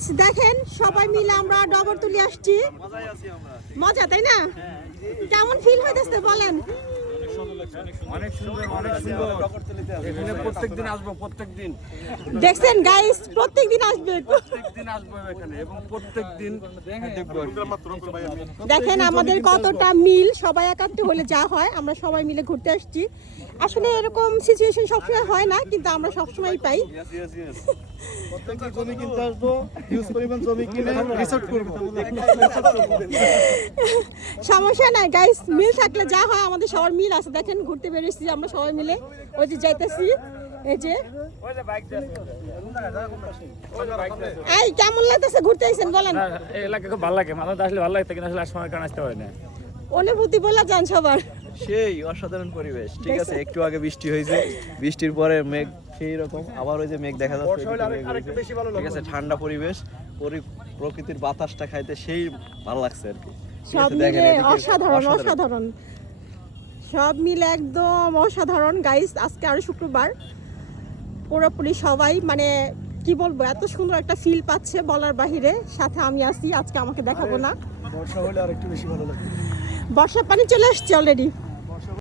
Guys দেখেন সবাই মিলে আমরা ডগরতুলি আসছি, মজা তাই না? কেমন ফিল হইতেছে বলেন? অনেক সুন্দর, অনেক সুন্দর। এখানে প্রত্যেকদিন আসবো, প্রত্যেকদিন। দেখছেন গাইস, প্রত্যেকদিন আসবে, প্রত্যেকদিন আসবো এখানে এবং প্রত্যেকদিন দেখবো। দেখেন আমাদের কতটা মিল, সবাই একাত্র হলে যা হয় আমরা সবাই মিলে ঘুরতে আসছি। আসলে এরকম সিচুয়েশন সবসময় হয় না, কিন্তু আমরা সবসময় পাই। জমি কিনতে আসবো, হিউজ পরিমাণ জমি কিনে রিসর্ট করবো। সমস্যা নাই গাইস, মিল থাকলে যা হয় আমাদের সবার মিল আছে। দেখেন ঘুরতে বেরিয়েছি আমরা সবাই মিলে, ওই যে যাইতেছি, এই যে। এই কেমন লাগতেছে ঘুরতে আইছেন বলেন? এই এলাকা খুব ভালো লাগে, মাঝে আসলে ভালো লাগতো, কিন্তু আসলে সময় কারণ আসতে পারে না। অনুভূতি বলা যান সবার। সেই অসাধারণ পরিবেশ। ঠিক আছে, একটু আগে বৃষ্টি হয়েছে, বৃষ্টির পরে মেঘ সেই রকম, আবার ওই যে মেঘ দেখা যাচ্ছে। ঠিক আছে, ঠান্ডা পরিবেশ, প্রকৃতির বাতাসটা খাইতে সেই ভালো লাগছে আর কি। সব মিলে অসাধারণ, অসাধারণ, সব মিলে একদম অসাধারণ গাইস। আজকে আরো শুক্রবার, পুরোপুরি সবাই মানে কি বলবো, এত সুন্দর একটা ফিল পাচ্ছে বলার বাহিরে। সাথে আমি আছি, আজকে আমাকে দেখাবো না, বর্ষা হলে আর একটু বেশি ভালো লাগে। বর্ষার পানি চলে আসছে অলরেডি।